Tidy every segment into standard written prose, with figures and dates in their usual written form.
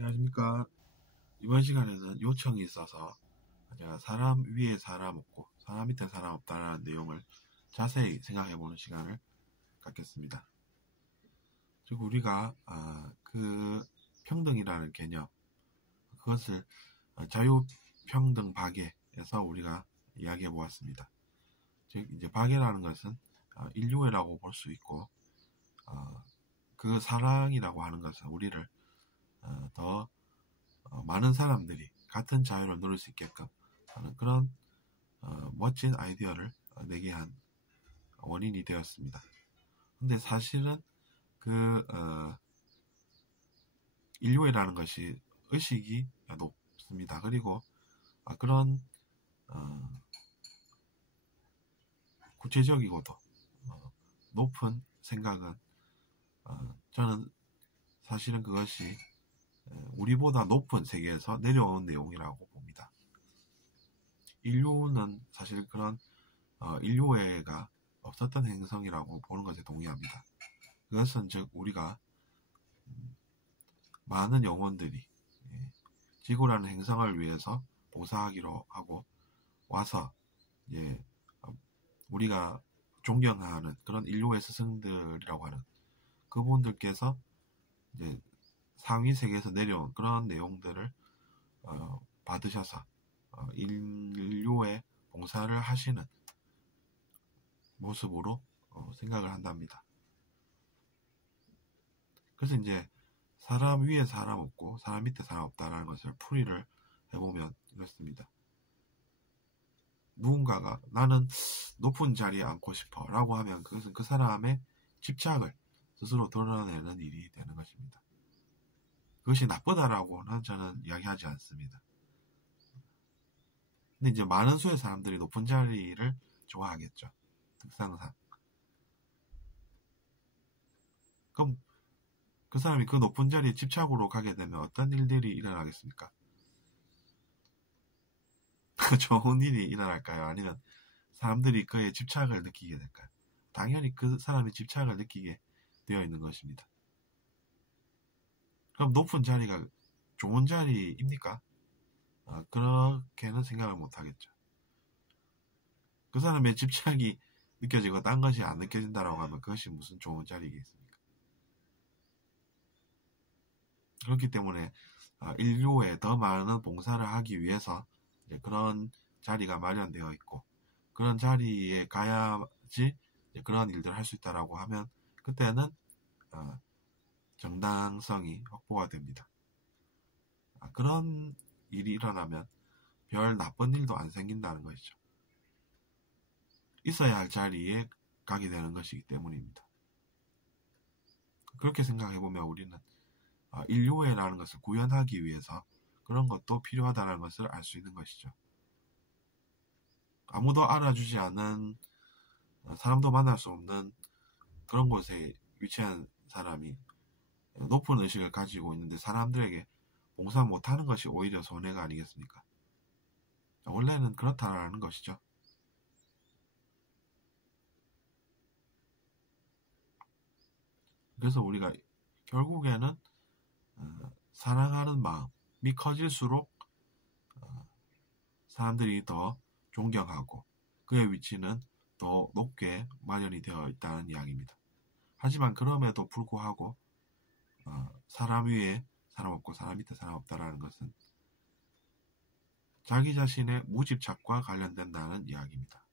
안녕하십니까. 이번 시간에는 요청이 있어서 제가 사람 위에 사람 없고 사람 밑에 사람 없다라는 내용을 자세히 생각해보는 시간을 갖겠습니다. 즉 우리가 그 평등이라는 개념, 그것을 자유평등 박애에서 우리가 이야기해 보았습니다. 즉 이제 박애라는 것은 인류애라고 볼 수 있고, 그 사랑이라고 하는 것은 우리를 더 많은 사람들이 같은 자유를 누릴 수 있게끔 하는 그런 멋진 아이디어를 내게 한 원인이 되었습니다. 근데 사실은 그 인류애라는 것이 의식이 높습니다. 그리고 그런 구체적이고도 높은 생각은 저는 사실은 그것이 우리보다 높은 세계에서 내려온 내용이라고 봅니다. 인류는 사실 그런 인류애가 없었던 행성이라고 보는 것에 동의합니다. 그것은 즉 우리가 많은 영혼들이 지구라는 행성을 위해서 봉사하기로 하고 와서 우리가 존경하는 그런 인류의 스승들이라고 하는 그분들께서 이제 상위 세계에서 내려온 그런 내용들을 받으셔서 인류의 봉사를 하시는 모습으로 생각을 한답니다. 그래서 이제 사람 위에 사람 없고 사람 밑에 사람 없다라는 것을 풀이를 해보면 이렇습니다. 누군가가 나는 높은 자리에 앉고 싶어 라고 하면 그것은 그 사람의 집착을 스스로 드러내는 일이 되는 것입니다. 그것이 나쁘다라고는 저는 이야기하지 않습니다. 근데 이제 많은 수의 사람들이 높은 자리를 좋아하겠죠. 특성상. 그럼 그 사람이 그 높은 자리에 집착으로 가게 되면 어떤 일들이 일어나겠습니까? 좋은 일이 일어날까요? 아니면 사람들이 그의 집착을 느끼게 될까요? 당연히 그 사람이 집착을 느끼게 되어 있는 것입니다. 그럼 높은 자리가 좋은 자리입니까? 그렇게는 생각을 못하겠죠. 그 사람의 집착이 느껴지고 딴 것이 안 느껴진다라고 하면 그것이 무슨 좋은 자리겠습니까? 그렇기 때문에 인류에 더 많은 봉사를 하기 위해서 그런 자리가 마련되어 있고 그런 자리에 가야지 그런 일들을 할 수 있다라고 하면 그때는 정당성이 확보가 됩니다. 그런 일이 일어나면 별 나쁜 일도 안 생긴다는 것이죠. 있어야 할 자리에 가게 되는 것이기 때문입니다. 그렇게 생각해보면 우리는 인류애라는 것을 구현하기 위해서 그런 것도 필요하다는 것을 알 수 있는 것이죠. 아무도 알아주지 않은 사람도 만날 수 없는 그런 곳에 위치한 사람이 높은 의식을 가지고 있는데 사람들에게 봉사 못하는 것이 오히려 손해가 아니겠습니까? 원래는 그렇다라는 것이죠. 그래서 우리가 결국에는 사랑하는 마음이 커질수록 사람들이 더 존경하고 그의 위치는 더 높게 마련이 되어 있다는 이야기입니다. 하지만 그럼에도 불구하고 사람 위에 사람 없고 사람 밑에 사람 없다라는 것은 자기 자신의 무집착과 관련된다는 이야기입니다.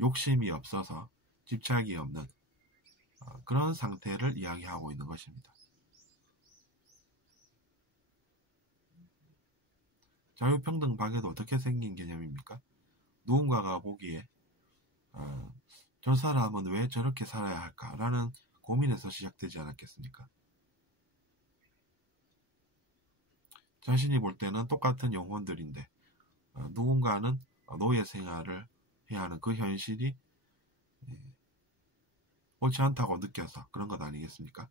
욕심이 없어서 집착이 없는 그런 상태를 이야기하고 있는 것입니다. 자유평등 박애도 어떻게 생긴 개념입니까? 누군가가 보기에 저 사람은 왜 저렇게 살아야 할까라는 고민에서 시작되지 않았겠습니까? 자신이 볼 때는 똑같은 영혼들인데 누군가는 노예 생활을 해야 하는 그 현실이 옳지 않다고 느껴서 그런 것 아니겠습니까?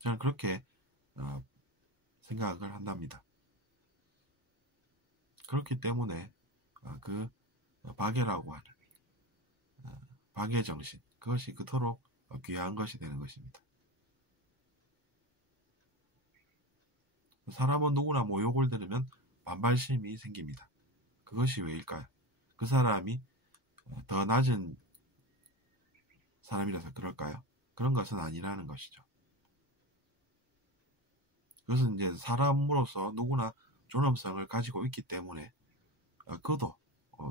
저는 그렇게 생각을 한답니다. 그렇기 때문에 그 박애라고 하는 박애 정신, 그것이 그토록 귀한 것이 되는 것입니다. 사람은 누구나 모욕을 들으면 반발심이 생깁니다. 그것이 왜일까요? 그 사람이 더 낮은 사람이라서 그럴까요? 그런 것은 아니라는 것이죠. 그것은 이제 사람으로서 누구나 존엄성을 가지고 있기 때문에 그도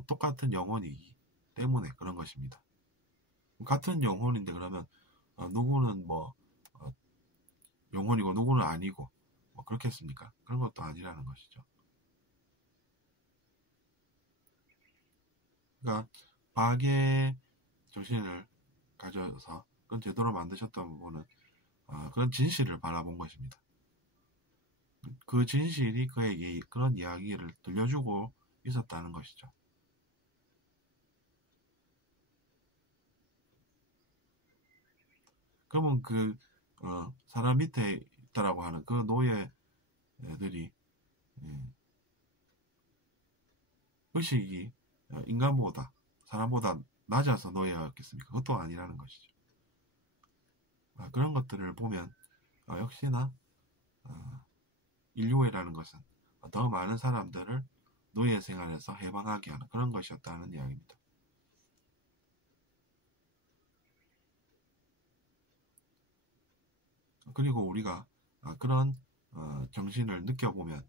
똑같은 영혼이기 때문에 그런 것입니다. 같은 영혼인데 그러면 누구는 영혼이고 누구는 아니고 그렇겠습니까? 그런 것도 아니라는 것이죠. 그러니까 과학의 정신을 가져서 그런 제도를 만드셨던 분은 그런 진실을 바라본 것입니다. 그 진실이 그에게 그런 이야기를 들려주고 있었다는 것이죠. 그러면 사람 밑에 있다라고 하는 그 노예들이 의식이 인간보다 사람보다 낮아서 노예였겠습니까? 그것도 아니라는 것이죠. 그런 것들을 보면 역시나 인류애라는 것은 더 많은 사람들을 노예 생활에서 해방하게 하는 그런 것이었다는 이야기입니다. 그리고 우리가 그런 정신을 느껴보면,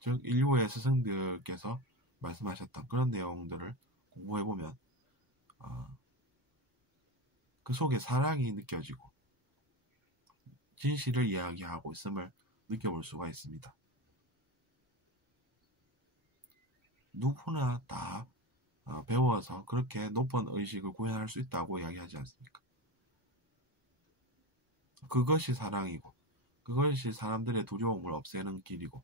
즉 인류의 스승들께서 말씀하셨던 그런 내용들을 공부해보면 그 속에 사랑이 느껴지고 진실을 이야기하고 있음을 느껴볼 수가 있습니다. 누구나 다 배워서 그렇게 높은 의식을 구현할 수 있다고 이야기하지 않습니까? 그것이 사랑이고 그것이 사람들의 두려움을 없애는 길이고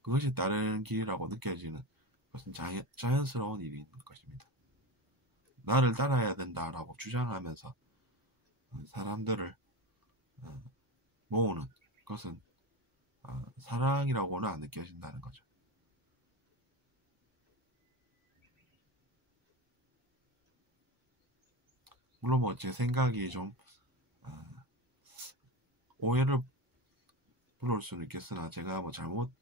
그것이 다른 길이라고 느껴지는 것은 자연스러운 일인 것입니다. 나를 따라야 된다라고 주장하면서 사람들을 모으는 것은 사랑이라고는 안 느껴진다는 거죠. 물론 제 생각이 좀 오해를 불러올 수는 있겠으나 제가 잘못된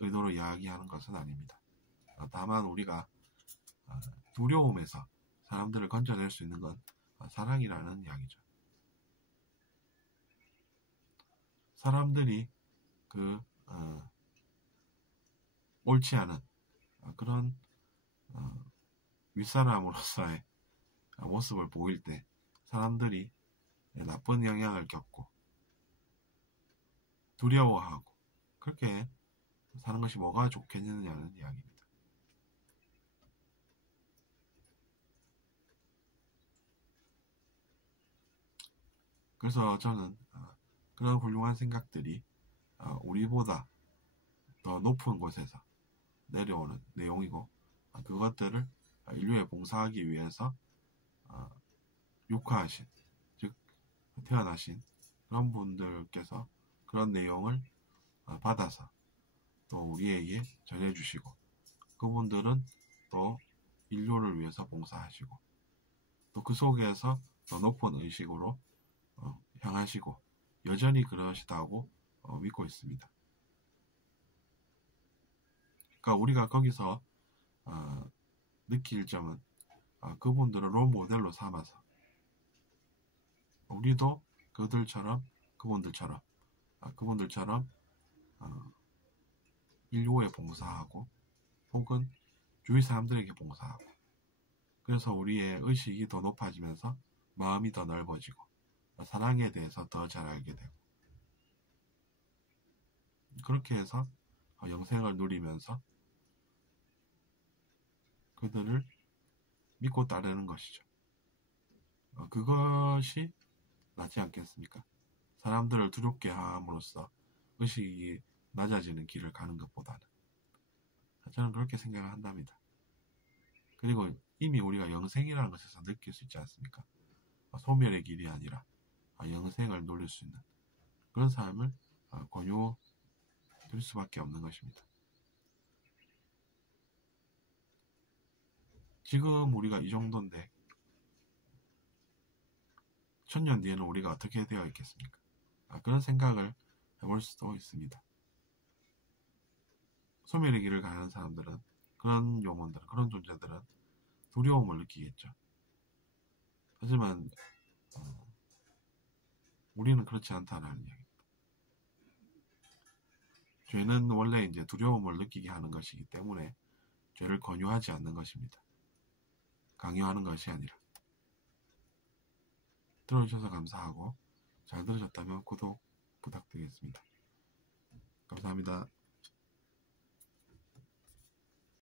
의도로 이야기하는 것은 아닙니다. 다만 우리가 두려움에서 사람들을 건져낼 수 있는 건 사랑이라는 이야기죠. 사람들이 옳지 않은 그런 윗사람으로서의 모습을 보일 때 사람들이 나쁜 영향을 겪고 두려워하고 그렇게 사는 것이 뭐가 좋겠느냐는 이야기입니다. 그래서 저는 그런 훌륭한 생각들이 우리보다 더 높은 곳에서 내려오는 내용이고 그것들을 인류에 봉사하기 위해서 육화하신, 즉 태어나신 그런 분들께서 그런 내용을 받아서 또 우리에게 전해주시고 그분들은 또 인류를 위해서 봉사하시고 또 그 속에서 더 높은 의식으로 향하시고 여전히 그러시다고 믿고 있습니다. 그러니까 우리가 거기서 느낄 점은 그분들을 롤 모델로 삼아서 우리도 그분들처럼 인류에 봉사하고 혹은 주위 사람들에게 봉사하고 그래서 우리의 의식이 더 높아지면서 마음이 더 넓어지고 사랑에 대해서 더 잘 알게 되고 그렇게 해서 영생을 누리면서 그들을 믿고 따르는 것이죠. 그것이 낫지 않겠습니까? 사람들을 두렵게 함으로써 의식이 낮아지는 길을 가는 것보다는. 저는 그렇게 생각을 한답니다. 그리고 이미 우리가 영생이라는 것에서 느낄 수 있지 않습니까? 소멸의 길이 아니라 영생을 누릴 수 있는 그런 삶을 권유드릴 수밖에 없는 것입니다. 지금 우리가 이 정도인데 1000년 뒤에는 우리가 어떻게 되어 있겠습니까? 그런 생각을 해볼 수도 있습니다. 소멸의 길을 가는 사람들은, 그런 영혼들은, 그런 존재들은 두려움을 느끼겠죠. 하지만 우리는 그렇지 않다는 이야기입니다. 죄는 원래 이제 두려움을 느끼게 하는 것이기 때문에 죄를 권유하지 않는 것입니다. 강요하는 것이 아니라. 들어주셔서 감사하고 잘 들으셨다면 구독 부탁드리겠습니다. 감사합니다.